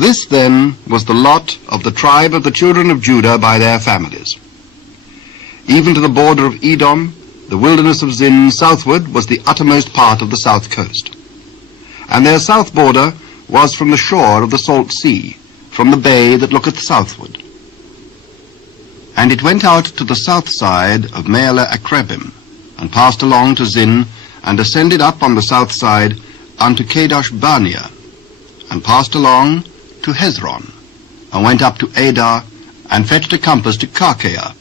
This then was the lot of the tribe of the children of Judah by their families. Even to the border of Edom, the wilderness of Zin southward was the uttermost part of the south coast. And their south border was from the shore of the salt sea, from the bay that looketh southward. And it went out to the south side of Maalehacrabbim, and passed along to Zin, and ascended up on the south side unto Kadeshbarnea, and passed along to Hezron, and went up to Adar, and fetched a compass to Karkaa.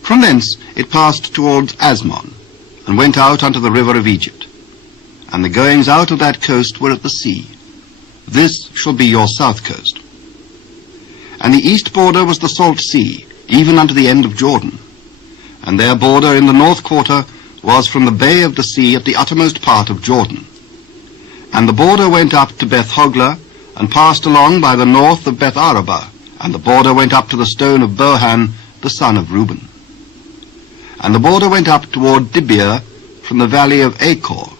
From thence it passed towards Azmon, and went out unto the river of Egypt. And the goings out of that coast were at the sea. This shall be your south coast. And the east border was the salt sea, even unto the end of Jordan. And their border in the north quarter was from the bay of the sea at the uttermost part of Jordan. And the border went up to Beth-hoglah, and passed along by the north of Beth-arabah, and the border went up to the stone of Bohan, the son of Reuben. And the border went up toward Dibir from the valley of Achor,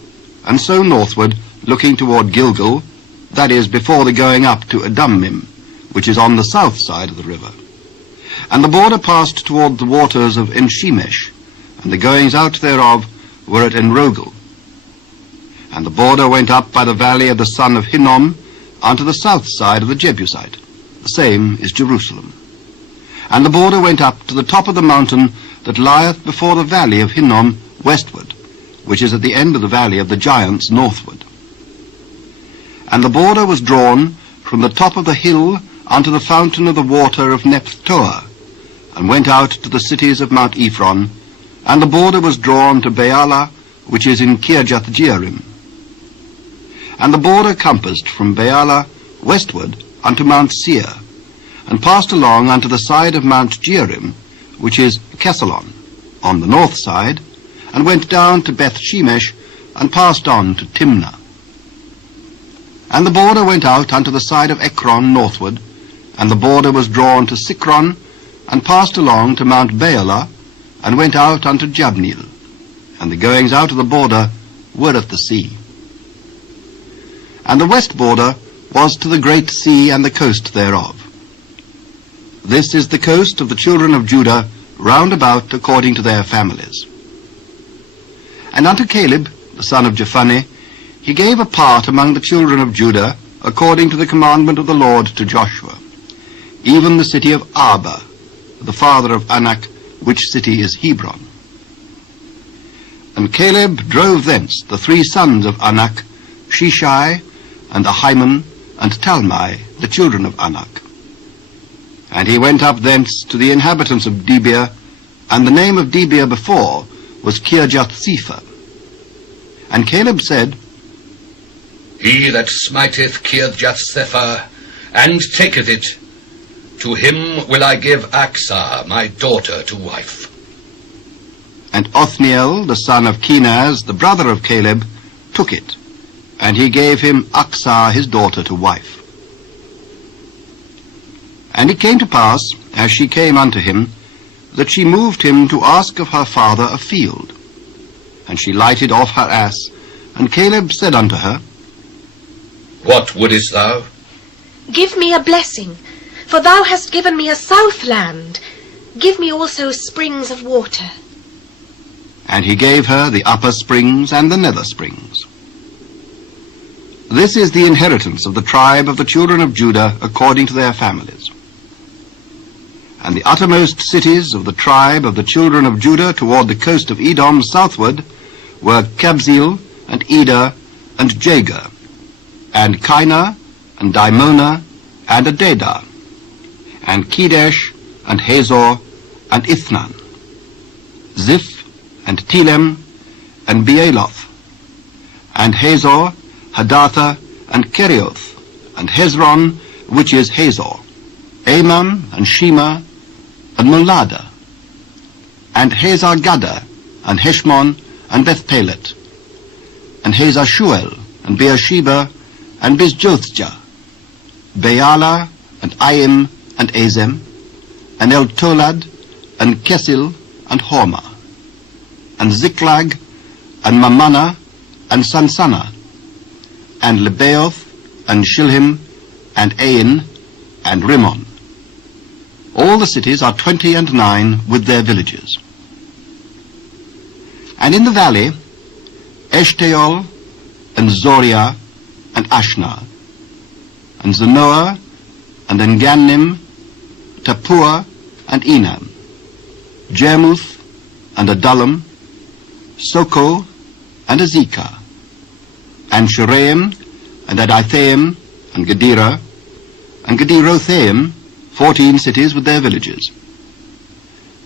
and so northward, looking toward Gilgal, that is, before the going up to Edomim, which is on the south side of the river. And the border passed toward the waters of Enshemesh, and the goings out thereof were at Enrogel. And the border went up by the valley of the son of Hinnom unto the south side of the Jebusite. The same is Jerusalem. And the border went up to the top of the mountain that lieth before the valley of Hinnom westward, which is at the end of the valley of the giants northward. And the border was drawn from the top of the hill unto the fountain of the water of Nephtoah, and went out to the cities of Mount Ephron, and the border was drawn to Baalah, which is in Kirjath-jearim. And the border compassed from Baalah westward unto Mount Seir, and passed along unto the side of Mount Jearim, which is Kesalon, on the north side, and went down to Beth-shemesh, and passed on to Timnah. And the border went out unto the side of Ekron northward, and the border was drawn to Sikron, and passed along to Mount Baalah, and went out unto Jabneel, and the goings out of the border were at the sea. And the west border was to the great sea and the coast thereof. This is the coast of the children of Judah round about according to their families. And unto Caleb, the son of Jephunneh, he gave a part among the children of Judah according to the commandment of the Lord to Joshua, even the city of Arba, the father of Anak, which city is Hebron. And Caleb drove thence the 3 sons of Anak, Sheshai, and Ahiman, and Talmai, the children of Anak. And he went up thence to the inhabitants of Debir, and the name of Debir before was Kirjath-sepher. And Caleb said, He that smiteth Kirjath-sepher, and taketh it, to him will I give Achsah, my daughter, to wife. And Othniel, the son of Kenaz, the brother of Caleb, took it, and he gave him Achsah, his daughter, to wife. And it came to pass, as she came unto him, that she moved him to ask of her father a field. And she lighted off her ass, and Caleb said unto her, What wouldest thou? Give me a blessing, for thou hast given me a south land. Give me also springs of water. And he gave her the upper springs and the nether springs. This is the inheritance of the tribe of the children of Judah according to their families. And the uttermost cities of the tribe of the children of Judah toward the coast of Edom southward were Kabzeel, and Eder, and Jagur, and Kinah, and Dimonah, and Adadar, and Kedesh, and Hazor, and Ithnan, Ziph, and Telem, and Bealoth, and Hazor, Hadatha, and Kerioth, and Hezron, which is Hazor, Amon, and Shema, and Moladah, and Hazar-Gaddah, and Heshmon, and Bethpelet, and Hazar-Shuel, and Beersheba, and Bizjothjah, Baalah, and Aim, and Azem, and El-Tolad, and Kesil, and Hormah, and Ziklag, and Mamannah, and Sansannah, and Lebaoth, and Shilhim, and Ain, and Rimmon. All the cities are 29 with their villages. And in the valley, Eshtaol, and Zoria, and Ashna, and Zanoah, and Engannim, Tapua, and Enam, Jarmuth, and Adullam, Soko, and Azekah, and Shuraim, and Adithaim, and Gedera, and Gederothaim, 14 cities with their villages,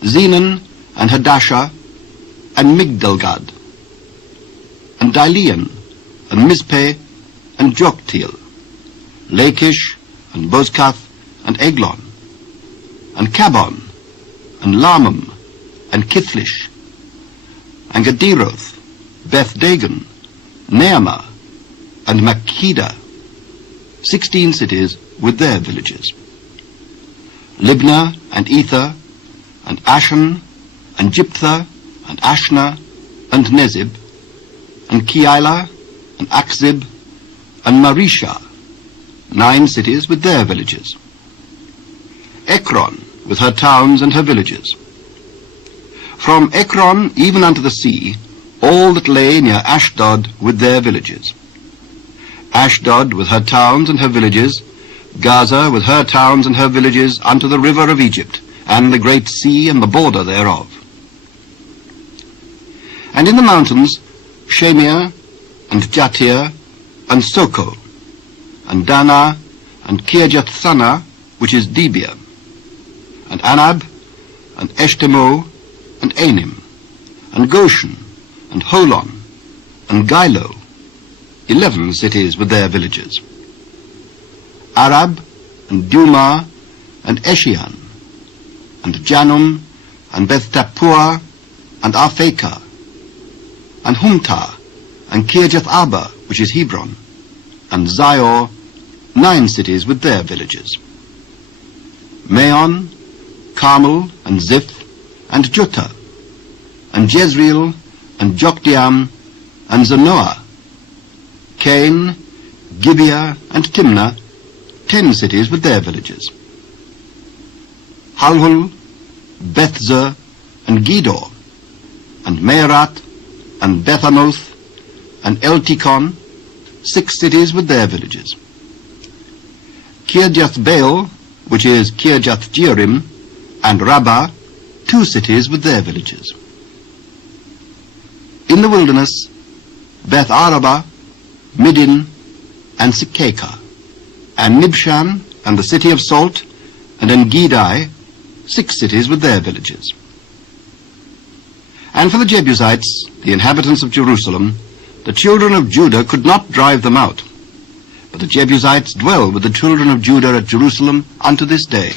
Zenon, and Hadashah, and Migdalgad, and Dilean, and Mizpeh, and Joktiel, Lachish, and Bozkath, and Eglon, and Cabon, and Lamam, and Kithlish, and Gederoth, Beth Dagon, Naamah, and Makkedah, 16 cities with their villages, Libnah, and Ether, and Ashan, and Jephthah, and Ashna, and Nezib, and Keilah, and Akzib, and Mareshah, 9 cities with their villages, Ekron, with her towns and her villages. From Ekron even unto the sea, all that lay near Ashdod with their villages, Ashdod with her towns and her villages, Gaza with her towns and her villages unto the river of Egypt, and the great sea and the border thereof. And in the mountains, Shamir, and Jatir, and Soko, and Dana, and Kirjath-Sanah, which is Debir, and Anab, and Eshtemoh, and Anim, and Goshen, and Holon, and Gilo, 11 cities with their villages, Arab, and Dumah, and Eshian, and Janum, and Beth-Tappuah, and Aphekah, and Humtah, and Kirjath-Arba, which is Hebron, and Zior, 9 cities with their villages, Maon, Carmel, and Ziph, and Juttah, and Jezreel, and Jokdeam, and Zanoah, Cain, Gibeah, and Timnah, 10 cities with their villages, Halhul, Bethzur, and Gedor, and Meerat, and Bethamoth, and Eltikon, 6 cities with their villages, Kirjath-Baal, which is Kirjath-Jearim, and Rabbah, 2 cities with their villages. In the wilderness, Beth-Arabah, Middin, and Sikkekah, and Nibshan, and the city of Salt, and En-Gedi, 6 cities with their villages. And for the Jebusites, the inhabitants of Jerusalem, the children of Judah could not drive them out, but the Jebusites dwell with the children of Judah at Jerusalem unto this day.